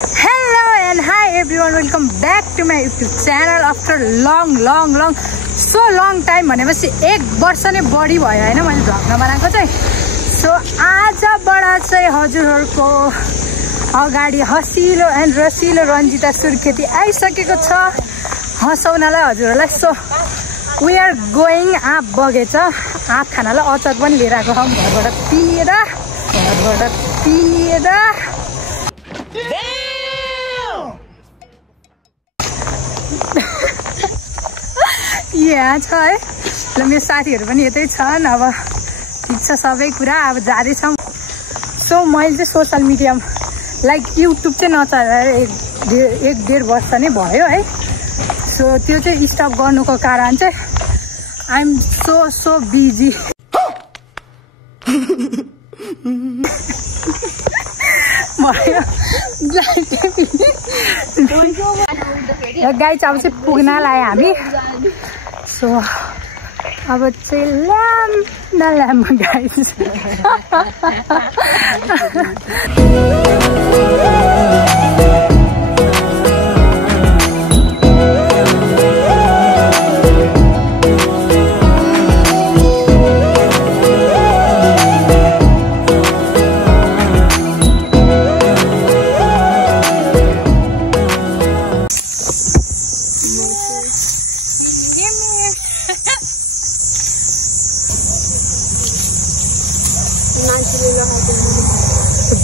Hello and hi everyone, welcome back to my YouTube channel after long so long time भनेपछि 1 वर्ष नै बढी भयो हैन मैले भ्लग नबनाएको चाहिँ। सो आजबाट चाहिँ हजुरहरुको अगाडि हसिलो एन्ड रसिलो रन्जिता सुर्खेती आइसकेको छ हसाउनलाई हजुरहरुलाई। सो we are going आँप बगेचा आँप खानलाई अचार पनि लिएर आएको छौं घरबाट पिएर यहाँ छ है। ल मेरो साथीहरु पनि यतै छन्। अब ठीक छ सबै कुरा, अब जाँदै छौं। सो मैले चाहिँ सोशल मिडिया लाइक युट्युब चाहिँ नचलाएर 1.5 वर्ष नै भयो है। सो त्यो चाहिँ स्टप गर्नुको कारण चाहिँ I am so busy. Guys अब चाहिँ पुग्न लाए हामी। सो अब चाहिँ ल्याम गाइस।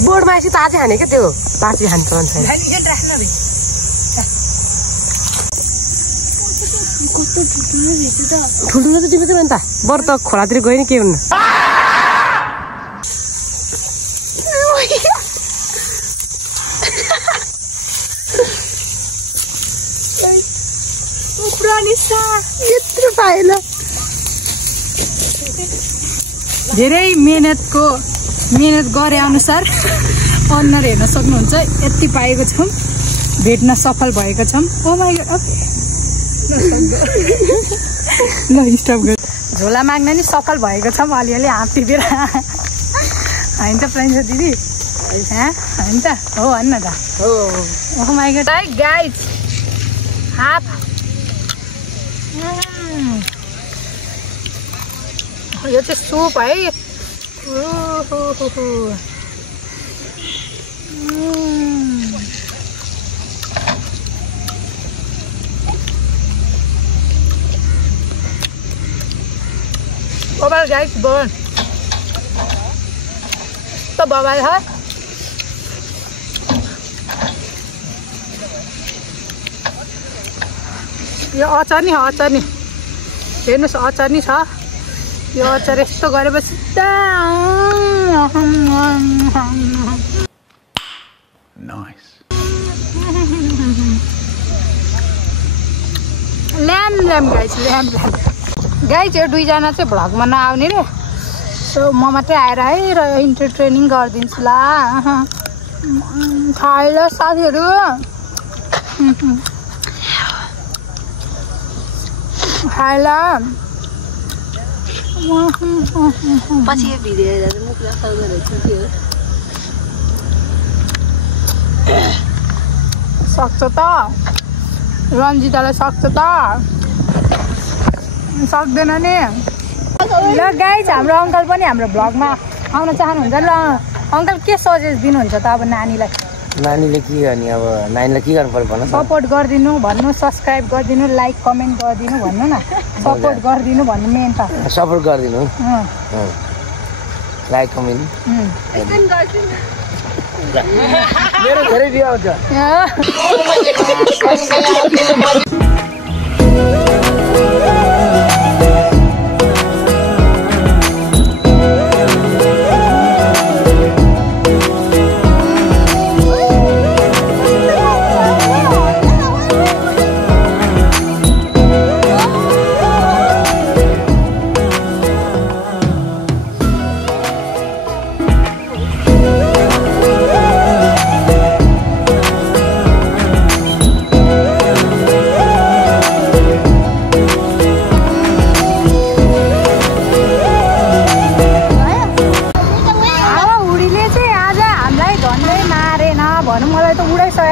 बोर्ड मासु ताजे खाने के त्यो पार्टी खान्छ भन्छ हैन। ठुल्ठुलो त टिपेको नि त बर त खोलातिर गयो नि के हुन्न। यत्रो पाएन। धेरै मेहनत गरे अनुसार अनुहार हेर्न सक्नुहुन्छ। यति पाएको छौं, भेट्न सफल भएको छौं। Oh my god. ल स्टप गर। झोला माग्न नि सफल भएको छौं अलिअलि हात टिपेर। हैन त प्लाइन दिदी हैन त हो भन्न त हो। Oh my god guys half यो चाहिँ सुप है। बबाल गाइस बबाल त बबाल है। यो अचार नि हेर्नुहोस् अचार नि छ। यो अचार यस्तो गरेपछि ल्याम गाइस यो दुईजना चाहिँ भ्लगमा नआउने रे। सो म मात्रै आएर है र इन्टरटेनिङ गरिदिन्छु ला। खाइल साथीहरू खाइल। पछि यो भिडियो हेरेर मुखले साउदर रहेछ के हो। सक्छ त रन्जिताले सक्छ त सक्दैन नि। ल गाइस हाम्रो अङ्कल पनि हाम्रो भ्लगमा आउन चाहनुहुन्छ। ल अङ्कल के सजेस्ट दिनुहुन्छ त अब नानीलाई? नानीले के गर्ने अब नानीलाई के गर्नु पर्यो भन्नु। सपोर्ट गरिदिनु भन्नु, सब्स्क्राइब गरिदिनु, लाइक कमेन्ट गरिदिनु भन्नु न। सपोर्ट गरिदिनु भन्नु मेन त। सपोर्ट गरिदिनु लाइक कमेन्ट मेरो धेरै बिहा हुन्छ।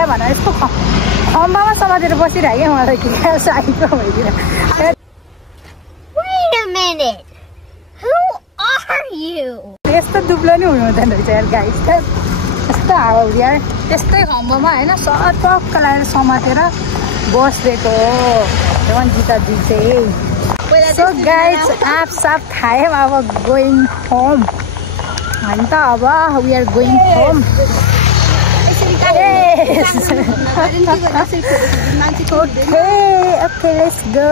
आयो भनेर यस्तो खम्बामा समातेर बसिरहेको मलाई के साइको भइदिएर यस्तो दुब्लो नि हुनु हुँदैन रहेछ यार गाइस यस्तो हावा यार त्यस्तै खम्बामा होइन सटक्क लगाएर समातेर बसेको हो गीता दी चाहिँ सो गाइस आप सब खायौँ अब गोइङ होम होइन त अब we are going home okay let's go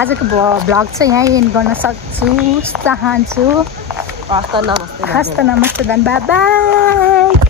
आजको भ्लग चाहिँ यहीँ एन्ड गर्न चाहन्छु हस्त नमस्ते बाई बाई